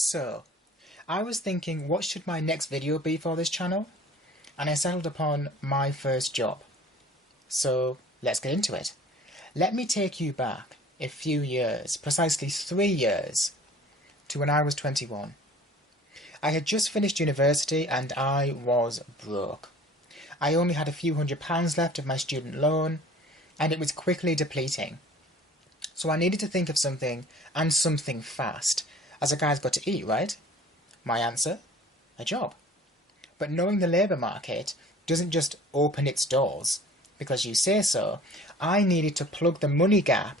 So, I was thinking what should my next video be for this channel, and I settled upon my first job. So, let's get into it. Let me take you back a few years, precisely 3 years, to when I was 21. I had just finished university and I was broke. I only had a few £100 left of my student loan, and it was quickly depleting. So I needed to think of something, and something fast, as a guy's got to eat, right? My answer? A job. But knowing the labour market doesn't just open its doors because you say so. I needed to plug the money gap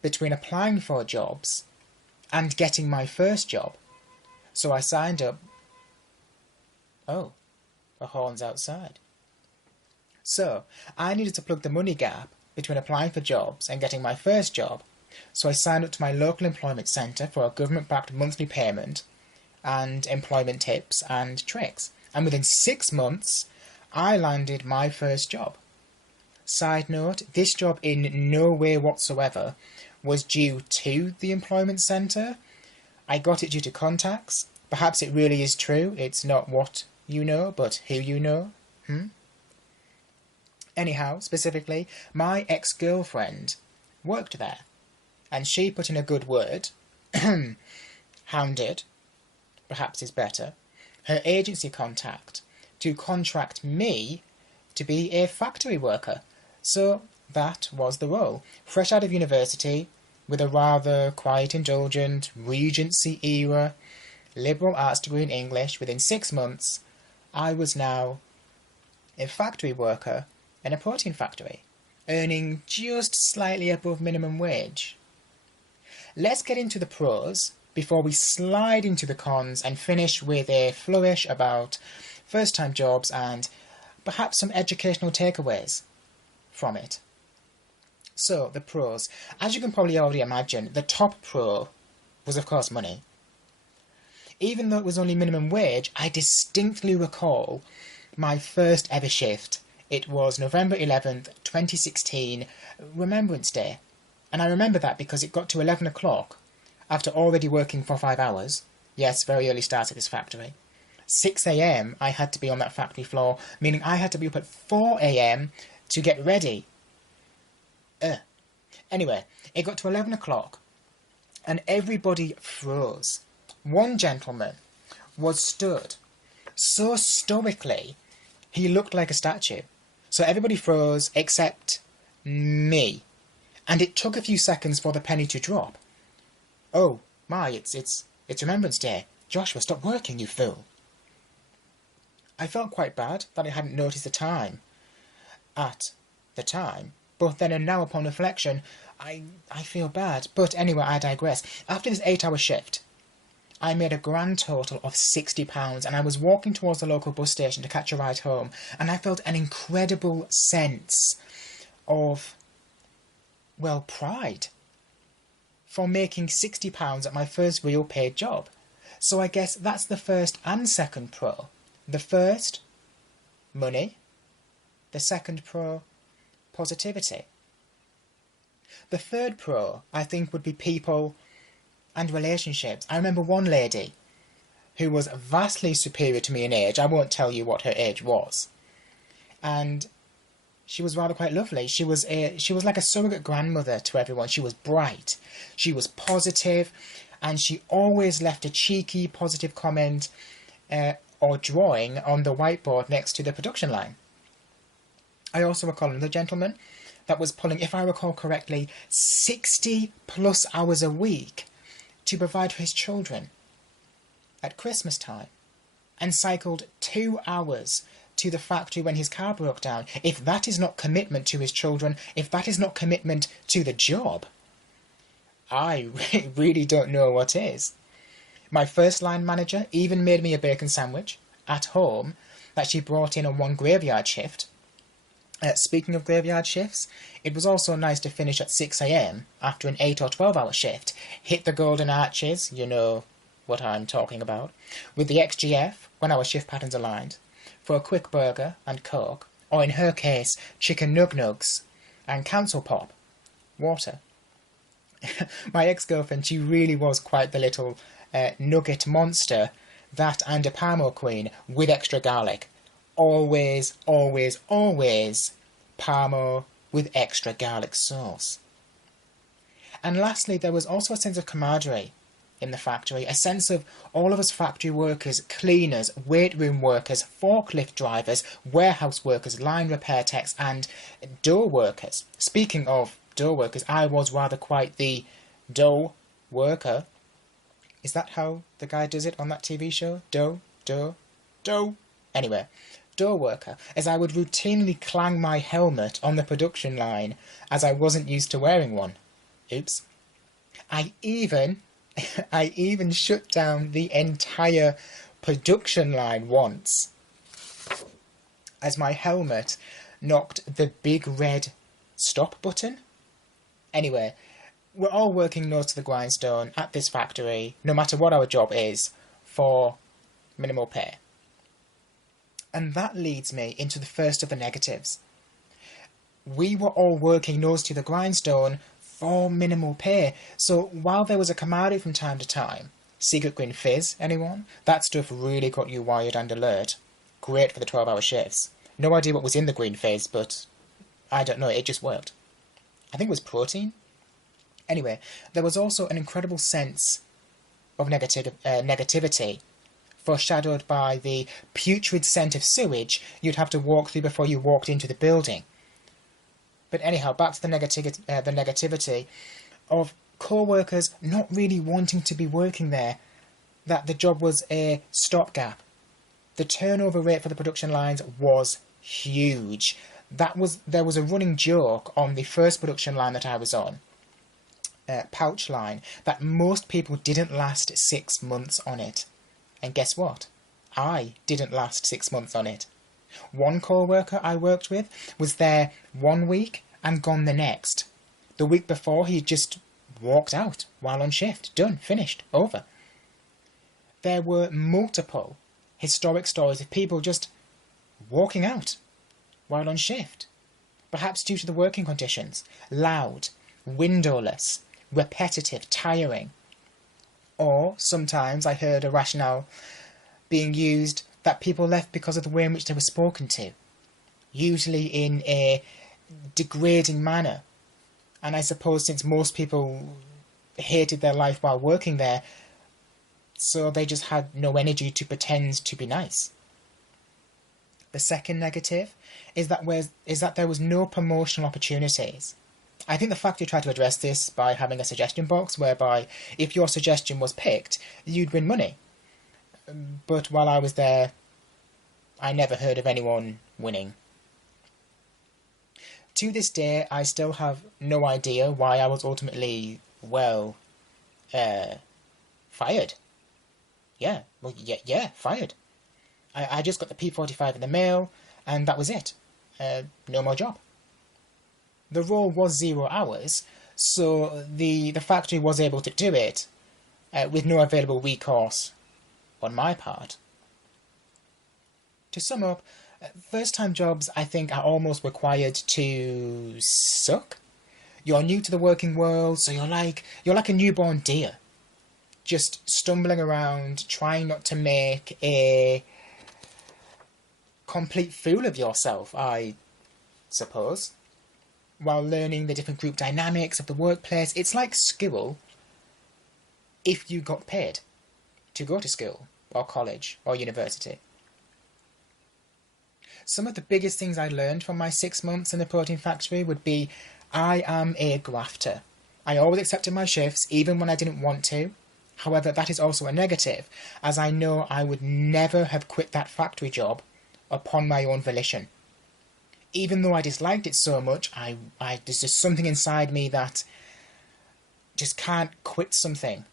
between applying for jobs and getting my first job. So I signed up. Oh, the horn's outside. So I needed to plug the money gap between applying for jobs and getting my first job. So I signed up to my local employment centre for a government-backed monthly payment and employment tips and tricks. And within 6 months, I landed my first job. Side note, this job in no way whatsoever was due to the employment centre. I got it due to contacts. Perhaps it really is true. It's not what you know, but who you know. Anyhow, specifically, my ex-girlfriend worked there, and she put in a good word, hounded, perhaps is better, her agency contact to contract me to be a factory worker. So that was the role. Fresh out of university, with a rather quiet, indulgent, Regency-era, liberal arts degree in English, within 6 months, I was now a factory worker in a protein factory, earning just slightly above minimum wage. Let's get into the pros before we slide into the cons and finish with a flourish about first-time jobs and perhaps some educational takeaways from it. So, the pros. As you can probably already imagine, the top pro was of course money. Even though it was only minimum wage, I distinctly recall my first ever shift. It was November 11th, 2016, Remembrance Day. And I remember that because it got to 11 o'clock, after already working for 5 hours. Yes, very early start at this factory. 6 a.m. I had to be on that factory floor, meaning I had to be up at 4 a.m. to get ready. Anyway, it got to 11 o'clock, and everybody froze. One gentleman was stood so stoically, he looked like a statue. So everybody froze except me. And it took a few seconds for the penny to drop. Oh my, it's Remembrance Day. Joshua, stop working, you fool. I felt quite bad that I hadn't noticed the time at the time, but then and now upon reflection, I feel bad. But anyway, I digress. After this 8-hour shift, I made a grand total of £60, and I was walking towards the local bus station to catch a ride home, and I felt an incredible sense of, well, pride for making £60 at my first real paid job. So I guess that's the first and second pro. The first, money. The second pro, positivity. The third pro, I think, would be people and relationships. I remember one lady who was vastly superior to me in age. I won't tell you what her age was. And she was rather quite lovely. She was like a surrogate grandmother to everyone. She was bright, she was positive, and she always left a cheeky, positive comment or drawing on the whiteboard next to the production line. I also recall another gentleman that was pulling, if I recall correctly, 60 plus hours a week to provide for his children at Christmas time, and cycled 2 hours to the factory when his car broke down. If that is not commitment to his children, if that is not commitment to the job, I really don't know what is. My first line manager even made me a bacon sandwich at home that she brought in on one graveyard shift. Speaking of graveyard shifts, it was also nice to finish at 6 a.m. after an 8 or 12-hour shift, hit the golden arches, you know what I'm talking about, with the XGF when our shift patterns aligned, for a quick burger and coke, or in her case, chicken nug-nugs and council pop, water. My ex-girlfriend, she really was quite the little nugget monster, that and a Parmo Queen with extra garlic. Always, always, always Parmo with extra garlic sauce. And lastly, there was also a sense of camaraderie in the factory, a sense of all of us factory workers, cleaners, weight room workers, forklift drivers, warehouse workers, line repair techs, and door workers. Speaking of door workers, I was rather quite the door worker. Is that how the guy does it on that TV show? Dough? Anyway, door worker, as I would routinely clang my helmet on the production line as I wasn't used to wearing one. Oops. I even shut down the entire production line once as my helmet knocked the big red stop button. Anyway, we're all working nose to the grindstone at this factory, no matter what our job is, for minimal pay. And that leads me into the first of the negatives. We were all working nose to the grindstone for minimal pay. So while there was a camaraderie from time to time, Secret Green Fizz, anyone? That stuff really got you wired and alert. Great for the 12-hour shifts. No idea what was in the Green Fizz, but I don't know, it just worked. I think it was protein. Anyway, there was also an incredible sense of negativity, foreshadowed by the putrid scent of sewage you'd have to walk through before you walked into the building. But anyhow, back to the negativity of co-workers not really wanting to be working there, that the job was a stopgap. The turnover rate for the production lines was huge. There was a running joke on the first production line that I was on, pouch line, that most people didn't last 6 months on it. And guess what? I didn't last 6 months on it. One co-worker I worked with was there 1 week and gone the next. The week before, he just walked out while on shift. Done, finished, over. There were multiple historic stories of people just walking out while on shift. Perhaps due to the working conditions. Loud, windowless, repetitive, tiring. Or sometimes I heard a rationale being used that people left because of the way in which they were spoken to, usually in a degrading manner. And I suppose since most people hated their life while working there, so they just had no energy to pretend to be nice. The second negative is that there was no promotional opportunities. I think the factory tried to address this by having a suggestion box whereby if your suggestion was picked, you'd win money. But while I was there, I never heard of anyone winning. To this day, I still have no idea why I was ultimately, fired. Yeah, fired. I just got the P45 in the mail, and that was it. No more job. The role was 0 hours, so the factory was able to do it with no available recourse on my part. To sum up, first-time jobs, I think, are almost required to suck. You're new to the working world, so you're like a newborn deer, just stumbling around, trying not to make a complete fool of yourself, I suppose, while learning the different group dynamics of the workplace. It's like school if you got paid to go to school or college or university. Some of the biggest things I learned from my 6 months in the protein factory would be I am a grafter. I always accepted my shifts even when I didn't want to. However, that is also a negative, as I know I would never have quit that factory job upon my own volition. Even though I disliked it so much, there's just something inside me that just can't quit something.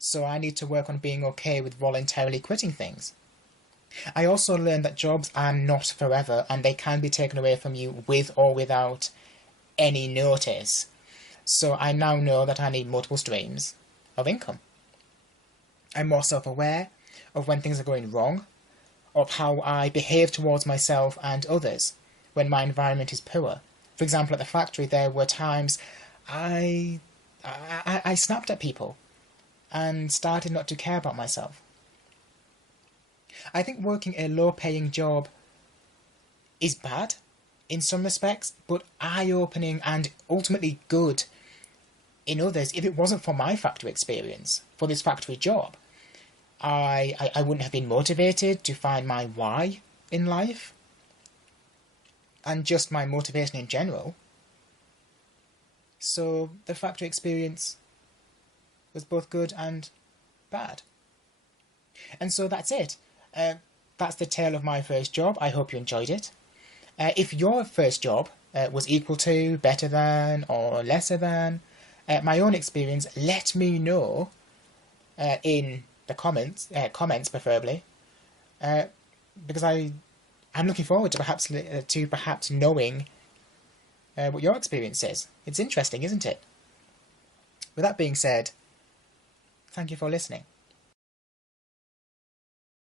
So I need to work on being okay with voluntarily quitting things. I also learned that jobs are not forever and they can be taken away from you with or without any notice. So I now know that I need multiple streams of income. I'm more self-aware of when things are going wrong, of how I behave towards myself and others when my environment is poor. For example, at the factory there were times I snapped at people and started not to care about myself. I think working a low-paying job is bad in some respects, but eye-opening and ultimately good in others. If it wasn't for my factory experience, for this factory job, I wouldn't have been motivated to find my why in life, and just my motivation in general. So the factory experience was both good and bad. And so that's it. That's the tale of my first job. I hope you enjoyed it. If your first job was equal to, better than, or lesser than my own experience, let me know in the comments preferably, because I'm looking forward to perhaps knowing what your experience is. It's interesting, isn't it? With that being said, thank you for listening.